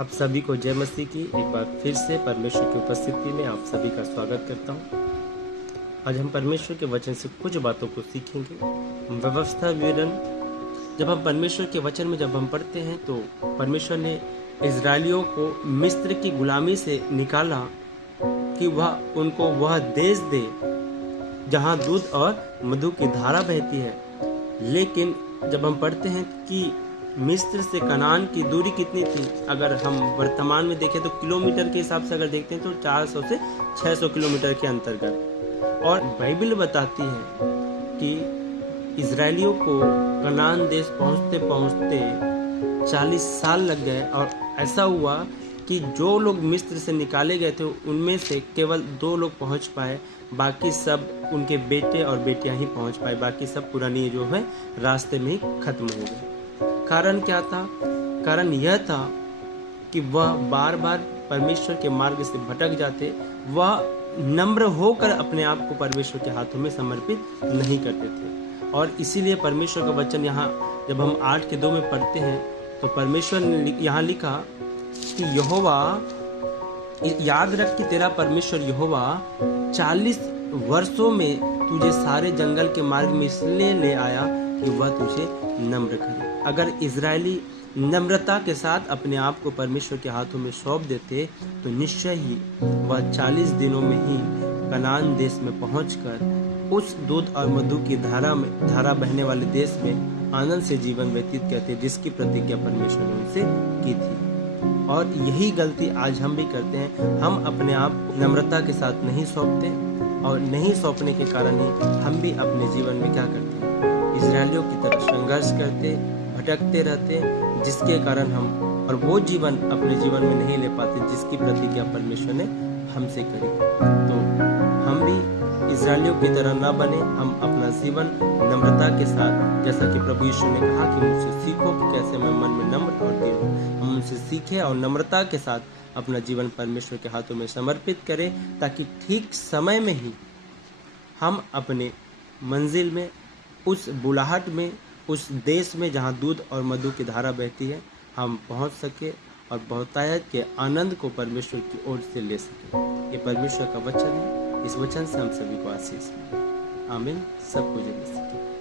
आप सभी को जय मसीह की। एक बार फिर से परमेश्वर की उपस्थिति में आप सभी का स्वागत करता हूँ। आज हम परमेश्वर के वचन से कुछ बातों को सीखेंगे। व्यवस्था विवरण। जब हम परमेश्वर के वचन में जब हम पढ़ते हैं तो परमेश्वर ने इजरायलियों को मिस्र की गुलामी से निकाला कि वह उनको वह देश दे जहाँ दूध और मधु की धारा बहती है। लेकिन जब हम पढ़ते हैं कि मिस्र से कनान की दूरी कितनी थी, अगर हम वर्तमान में देखें तो किलोमीटर के हिसाब से अगर देखते हैं तो 400 से 600 किलोमीटर के अंतर्गत। और बाइबल बताती है कि इजरायलियों को कनान देश पहुंचते पहुंचते 40 साल लग गए। और ऐसा हुआ कि जो लोग मिस्र से निकाले गए थे उनमें से केवल 2 लोग पहुंच पाए, बाकी सब उनके बेटे और बेटियां ही पहुंच पाए। बाकी सब पुरानी जो है रास्ते में ही खत्म हो गए। कारण क्या था? कारण यह था कि वह बार बार परमेश्वर के मार्ग से भटक जाते। वह नम्र होकर अपने आप को परमेश्वर के हाथों में समर्पित नहीं करते थे। और इसीलिए परमेश्वर का वचन यहाँ जब हम 8:2 में पढ़ते हैं तो परमेश्वर ने यहाँ लिखा कि यहोवा, याद रख कि तेरा परमेश्वर यहोवा 40 वर्षों में तुझे सारे जंगल के मार्ग में इसलिए ले आया कि वह तुझे नम्र करे। अगर इजरायली नम्रता के साथ अपने आप को परमेश्वर के हाथों में सौंप देते तो निश्चय ही वह 40 दिनों में ही कनान देश में पहुंचकर उस दूध और मधु की धारा बहने वाले देश में आनंद से जीवन व्यतीत करते, जिसकी प्रतिज्ञा परमेश्वर ने उनसे की थी। और यही गलती आज हम भी करते हैं। हम अपने आप को नम्रता के साथ नहीं सौंपते और नहीं सौंपने के कारण ही हम भी अपने जीवन में क्या करते हैं, इजरायलियों की तरह संघर्ष करते, भटकते रहते, जिसके कारण हम और वो जीवन अपने जीवन में नहीं ले पाते जिसकी प्रतिज्ञा परमेश्वर ने हमसे करी। तो हम भी इजरायलियों की तरह न बने, हम अपना जीवन नम्रता के साथ, जैसा कि प्रभु यीशु ने कहा कि मुझसे सीखो कि कैसे मैं मन में नम्र और दीन हूँ, हम उनसे सीखें और नम्रता के साथ अपना जीवन परमेश्वर के हाथों में समर्पित करें, ताकि ठीक समय में ही हम अपने मंजिल में, उस बुलाहट में, उस देश में जहाँ दूध और मधु की धारा बहती है, हम पहुँच सके और बहुतायत के आनंद को परमेश्वर की ओर से ले सके। ये परमेश्वर का वचन है। इस वचन से हम सभी को आशीष मिले। आमीन। सबको जय मसीह।